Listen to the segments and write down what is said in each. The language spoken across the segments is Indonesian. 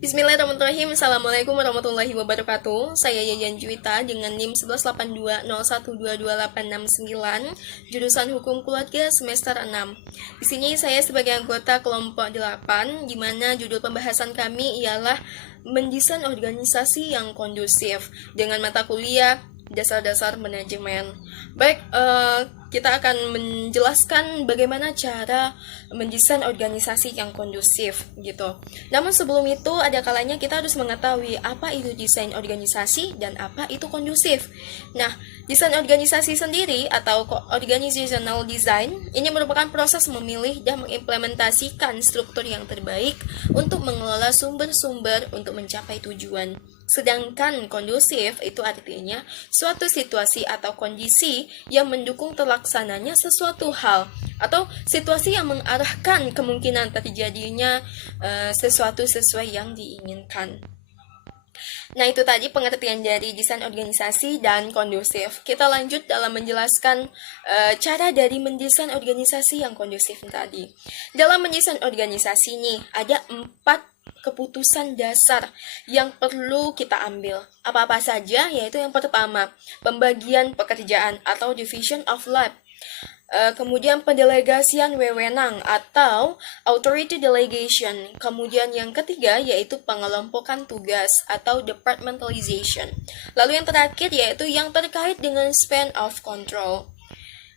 Bismillahirrahmanirrahim. Assalamualaikum warahmatullahi wabarakatuh. Saya Yayan Juwita dengan NIM 1182012286, jurusan Hukum Keluarga semester 6. Di sini saya sebagai anggota kelompok 8, di mana judul pembahasan kami ialah mendesain organisasi yang kondusif dengan mata kuliah dasar-dasar manajemen. Baik, kita akan menjelaskan bagaimana cara mendesain organisasi yang kondusif gitu. Namun sebelum itu ada kalanya kita harus mengetahui apa itu desain organisasi dan apa itu kondusif. Nah, desain organisasi sendiri atau organizational design ini merupakan proses memilih dan mengimplementasikan struktur yang terbaik untuk mengelola sumber-sumber untuk mencapai tujuan. Sedangkan kondusif itu artinya suatu situasi atau kondisi yang mendukung terlaksananya sesuatu hal atau situasi yang mengarahkan kemungkinan terjadinya sesuatu sesuai yang diinginkan. Nah, itu tadi pengertian dari desain organisasi dan kondusif. Kita lanjut dalam menjelaskan cara dari mendesain organisasi yang kondusif tadi. Dalam mendesain organisasi nih, ada 4 keputusan dasar yang perlu kita ambil. Apa-apa saja? Yaitu yang pertama, pembagian pekerjaan atau division of labor. Kemudian pendelegasian wewenang atau authority delegation. Kemudian yang ketiga yaitu pengelompokan tugas atau departmentalization. Lalu yang terakhir yaitu yang terkait dengan span of control.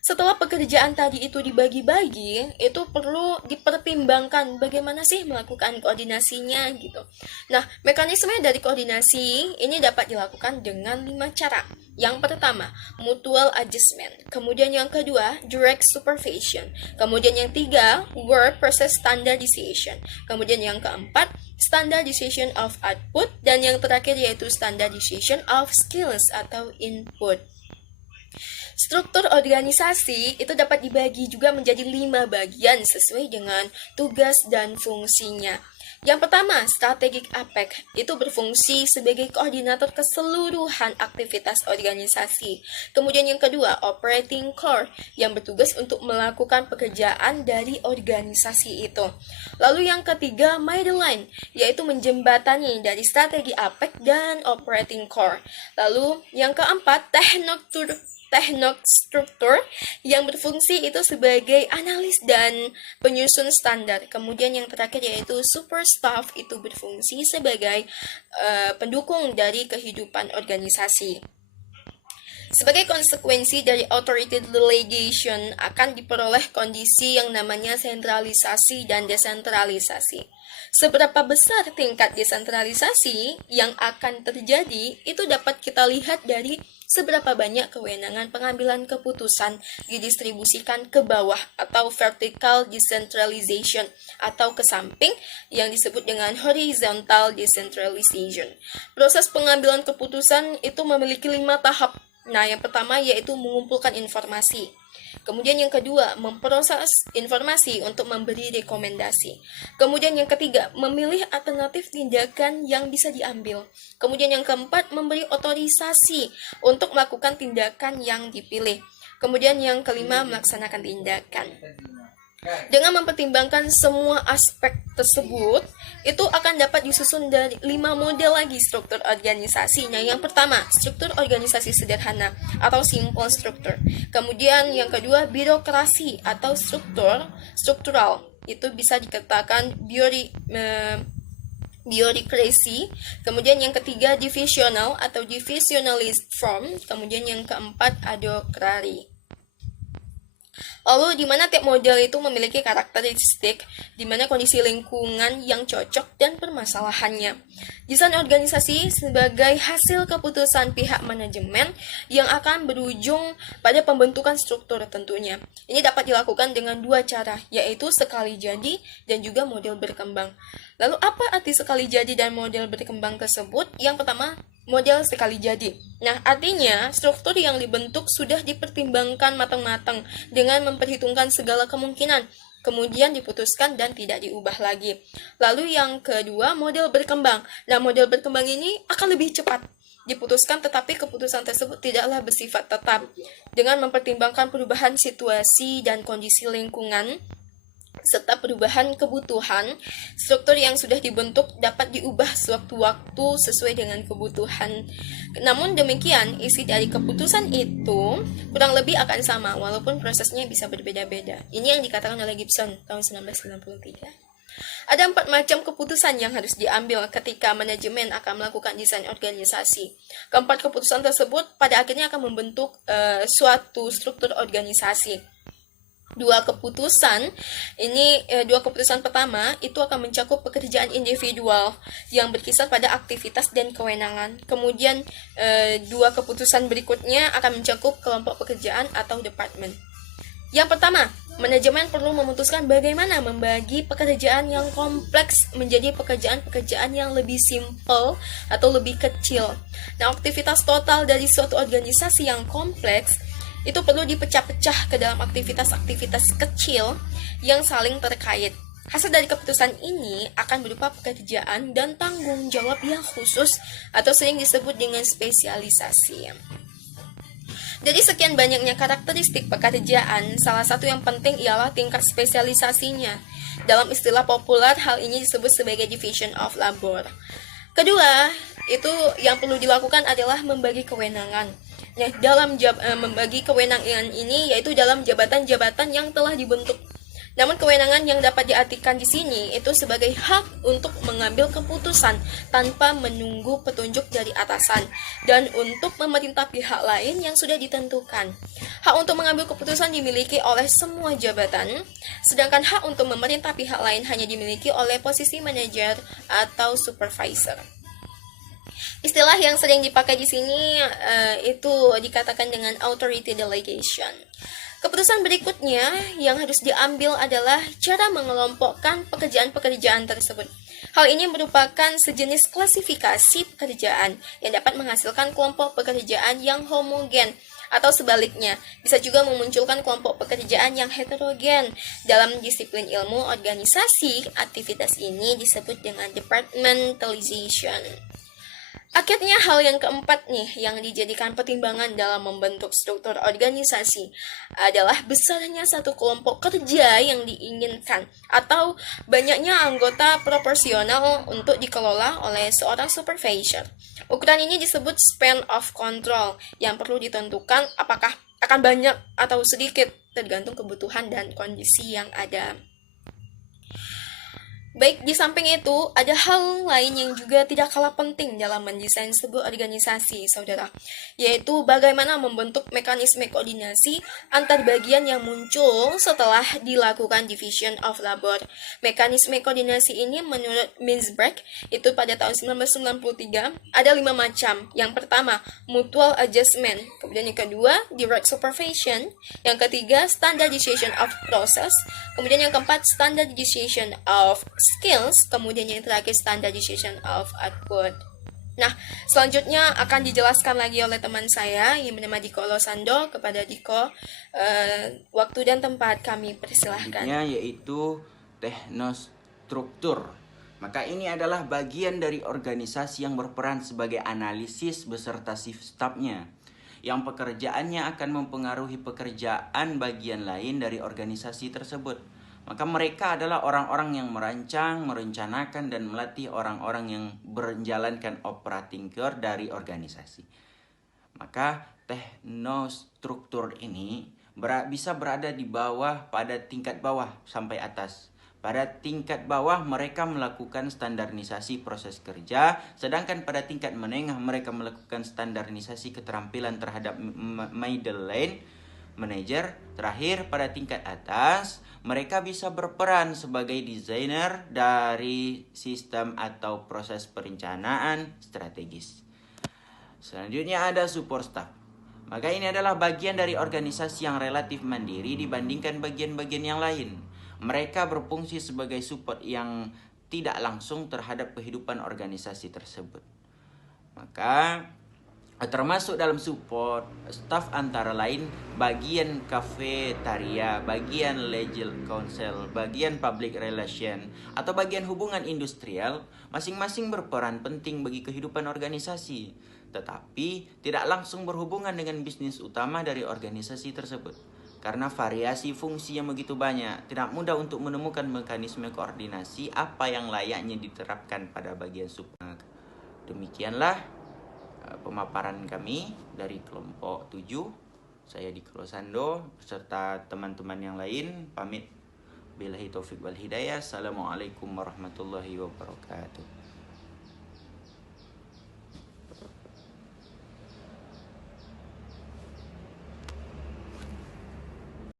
Setelah pekerjaan tadi itu dibagi-bagi, itu perlu dipertimbangkan bagaimana sih melakukan koordinasinya gitu. Nah, mekanisme dari koordinasi ini dapat dilakukan dengan 5 cara. Yang pertama, mutual adjustment. Kemudian yang kedua, direct supervision. Kemudian yang ketiga, work process standardization. Kemudian yang keempat, standardization of output. Dan yang terakhir yaitu standardization of skills atau input. Struktur organisasi itu dapat dibagi juga menjadi 5 bagian sesuai dengan tugas dan fungsinya. Yang pertama, strategic aspect itu berfungsi sebagai koordinator keseluruhan aktivitas organisasi. Kemudian yang kedua, operating core yang bertugas untuk melakukan pekerjaan dari organisasi itu. Lalu yang ketiga, middle line yaitu menjembatani dari strategi aspect dan operating core. Lalu yang keempat, teknostruktur yang berfungsi itu sebagai analis dan penyusun standar. Kemudian yang terakhir yaitu super staff itu berfungsi sebagai pendukung dari kehidupan organisasi. Sebagai konsekuensi dari authority delegation akan diperoleh kondisi yang namanya sentralisasi dan desentralisasi. Seberapa besar tingkat desentralisasi yang akan terjadi itu dapat kita lihat dari seberapa banyak kewenangan pengambilan keputusan didistribusikan ke bawah atau vertical decentralization atau ke samping yang disebut dengan horizontal decentralization. Proses pengambilan keputusan itu memiliki 5 tahap. Nah, yang pertama yaitu mengumpulkan informasi. Kemudian yang kedua, memproses informasi untuk memberi rekomendasi. Kemudian yang ketiga, memilih alternatif tindakan yang bisa diambil. Kemudian yang keempat, memberi otorisasi untuk melakukan tindakan yang dipilih. Kemudian yang kelima, melaksanakan tindakan. Dengan mempertimbangkan semua aspek tersebut, itu akan dapat disusun dari 5 model lagi struktur organisasinya. Yang pertama, struktur organisasi sederhana atau simple structure. Kemudian yang kedua, birokrasi atau struktural. Itu bisa dikatakan bureaucracy. Kemudian yang ketiga, divisional atau divisionalist form. Kemudian yang keempat, adhokrary. Lalu di mana tiap model itu memiliki karakteristik, di mana kondisi lingkungan yang cocok dan permasalahannya. Desain organisasi sebagai hasil keputusan pihak manajemen yang akan berujung pada pembentukan struktur tentunya. Ini dapat dilakukan dengan 2 cara, yaitu sekali jadi dan juga model berkembang. Lalu apa arti sekali jadi dan model berkembang tersebut? Yang pertama, model sekali jadi. Nah, artinya struktur yang dibentuk sudah dipertimbangkan matang-matang dengan memperhitungkan segala kemungkinan, kemudian diputuskan dan tidak diubah lagi. Lalu yang kedua, model berkembang. Nah, model berkembang ini akan lebih cepat diputuskan, tetapi keputusan tersebut tidaklah bersifat tetap. Dengan mempertimbangkan perubahan situasi dan kondisi lingkungan, serta perubahan kebutuhan. Struktur yang sudah dibentuk dapat diubah sewaktu-waktu sesuai dengan kebutuhan. Namun demikian, isi dari keputusan itu kurang lebih akan sama walaupun prosesnya bisa berbeda-beda. Ini yang dikatakan oleh Gibson tahun 1993. Ada 4 macam keputusan yang harus diambil ketika manajemen akan melakukan desain organisasi. Keempat keputusan tersebut pada akhirnya akan membentuk suatu struktur organisasi. Dua keputusan pertama itu akan mencakup pekerjaan individual yang berkisar pada aktivitas dan kewenangan. Kemudian dua keputusan berikutnya akan mencakup kelompok pekerjaan atau departemen. Yang pertama, manajemen perlu memutuskan bagaimana membagi pekerjaan yang kompleks menjadi pekerjaan-pekerjaan yang lebih simpel atau lebih kecil. Nah, aktivitas total dari suatu organisasi yang kompleks itu perlu dipecah-pecah ke dalam aktivitas-aktivitas kecil yang saling terkait. Hasil dari keputusan ini akan berupa pekerjaan dan tanggung jawab yang khusus atau sering disebut dengan spesialisasi. Dari sekian banyaknya karakteristik pekerjaan, salah satu yang penting ialah tingkat spesialisasinya. Dalam istilah populer, hal ini disebut sebagai division of labor. Kedua, itu yang perlu dilakukan adalah membagi kewenangan. Nah, dalam membagi kewenangan ini yaitu dalam jabatan-jabatan yang telah dibentuk. Namun kewenangan yang dapat diartikan di sini itu sebagai hak untuk mengambil keputusan tanpa menunggu petunjuk dari atasan dan untuk memerintah pihak lain yang sudah ditentukan. Hak untuk mengambil keputusan dimiliki oleh semua jabatan, sedangkan hak untuk memerintah pihak lain hanya dimiliki oleh posisi manajer atau supervisor. Istilah yang sering dipakai di sini itu dikatakan dengan authority delegation. Keputusan berikutnya yang harus diambil adalah cara mengelompokkan pekerjaan-pekerjaan tersebut. Hal ini merupakan sejenis klasifikasi pekerjaan yang dapat menghasilkan kelompok pekerjaan yang homogen atau sebaliknya, bisa juga memunculkan kelompok pekerjaan yang heterogen. Dalam disiplin ilmu organisasi, aktivitas ini disebut dengan departmentalization. Akhirnya hal yang keempat nih yang dijadikan pertimbangan dalam membentuk struktur organisasi adalah besarnya satu kelompok kerja yang diinginkan atau banyaknya anggota proporsional untuk dikelola oleh seorang supervisor. Ukuran ini disebut span of control yang perlu ditentukan apakah akan banyak atau sedikit tergantung kebutuhan dan kondisi yang ada. Baik, di samping itu, ada hal lain yang juga tidak kalah penting dalam mendesain sebuah organisasi, saudara, yaitu bagaimana membentuk mekanisme koordinasi antar bagian yang muncul setelah dilakukan division of labor. Mekanisme koordinasi ini menurut Mintzberg, itu pada tahun 1993, ada 5 macam. Yang pertama, mutual adjustment. Kemudian yang kedua, direct supervision. Yang ketiga, standardization of process. Kemudian yang keempat, standardization of skills, kemudian yang terakhir standardization of output. Nah, selanjutnya akan dijelaskan lagi oleh teman saya yang bernama Diko Losando. Kepada Diko, waktu dan tempat kami persilahkan. Yaitu teknostruktur. Maka ini adalah bagian dari organisasi yang berperan sebagai analisis beserta staffnya, yang pekerjaannya akan mempengaruhi pekerjaan bagian lain dari organisasi tersebut. Maka mereka adalah orang-orang yang merancang, merencanakan, dan melatih orang-orang yang menjalankan operating core dari organisasi. Maka teknostruktur ini bisa berada di bawah pada tingkat bawah sampai atas. Pada tingkat bawah mereka melakukan standarisasi proses kerja, sedangkan pada tingkat menengah mereka melakukan standarisasi keterampilan terhadap middle lane manager. Terakhir pada tingkat atas mereka bisa berperan sebagai desainer dari sistem atau proses perencanaan strategis. Selanjutnya ada support staff. Maka ini adalah bagian dari organisasi yang relatif mandiri dibandingkan bagian-bagian yang lain. Mereka berfungsi sebagai support yang tidak langsung terhadap kehidupan organisasi tersebut. Maka termasuk dalam support staff antara lain bagian kafetaria, bagian legal counsel, bagian public relation, atau bagian hubungan industrial. Masing-masing berperan penting bagi kehidupan organisasi, tetapi tidak langsung berhubungan dengan bisnis utama dari organisasi tersebut. Karena variasi fungsi yang begitu banyak, tidak mudah untuk menemukan mekanisme koordinasi apa yang layaknya diterapkan pada bagian sub. Demikianlah pemaparan kami dari kelompok 7. Saya Dikro Sando beserta teman-teman yang lain pamit. Billahi taufik wal hidayah. Assalamualaikum warahmatullahi wabarakatuh.